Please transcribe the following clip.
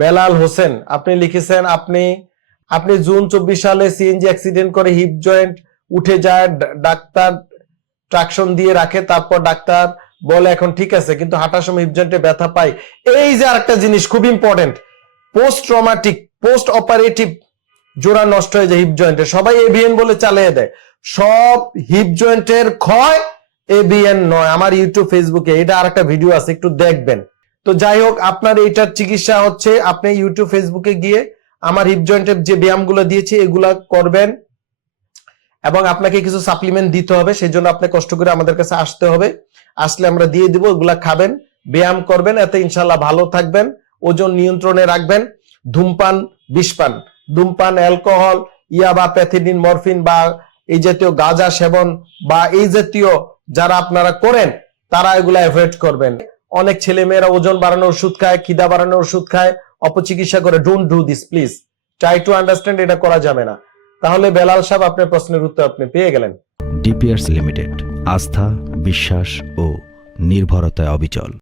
বেলাল হোসেন আপনি লিখেছেন আপনি আপনি জুন 24 সালে সিএনজি অ্যাক্সিডেন্ট করে হিপ জয়েন্ট উঠে যায়, ডাক্তার ট্রাকশন দিয়ে রাখে, তারপর ডাক্তার বলে এখন ঠিক আছে, কিন্তু হাঁটার সময় হিপ জয়েন্টে ব্যথা পাই। এই যে আরেকটা জিনিস খুব important, post traumatic post operative জোড়া নষ্ট হয়ে যায় হিপ জয়েন্টে, সবাই এবিএন বলে চালিয়ে দেয়। সব হিপ জয়েন্টের ক্ষয় এবিএন নয়। আমার ইউটিউব ফেসবুকে এটা আরেকটা ভিডিও আছে, একটু দেখবেন। তো যাই হোক, আপনার এইটার চিকিৎসা হচ্ছে আপনি ইউটিউব ফেসবুকে গিয়ে আমার হিপ জয়েন্টের যে ব্যায়ামগুলো দিয়েছি এগুলা করবেন, এবং আপনাকে কিছু সাপ্লিমেন্ট দিতে হবে, সেই জন্য আপনি কষ্ট করে আমাদের কাছে আসতে হবে। আসলে আমরা দিয়ে দিব, ওগুলা খাবেন, ব্যায়াম করবেন, এতে ইনশাল্লাহ ভালো থাকবেন, ওজন নিয়ন্ত্রণে রাখবেন। ধূমপান, বিষপান, ধূমপান, অ্যালকোহল, ইয়াবা, প্যাথিডিন, মরফিন বা এই জাতীয় গাঁজা সেবন বা এই জাতীয় যারা আপনারা করেন তারা এগুলা অ্যাভয়েড করবেন। অনেক ছেলে মেয়েরা ওজন বাড়ানোর ওষুধ খায়, খিদা বাড়ানোর ওষুধ খায়, অপচিকিৎসা করে। Don't do this please, try to understand, এটা করা যাবে না। তাহলে বেলাল সাহেব আপনার প্রশ্নের উত্তর আপনি পেয়ে গেলেন। ডিপিয়ার্স লিমিটেড, আস্থা, বিশ্বাস ও নির্ভরতায় অবিচল।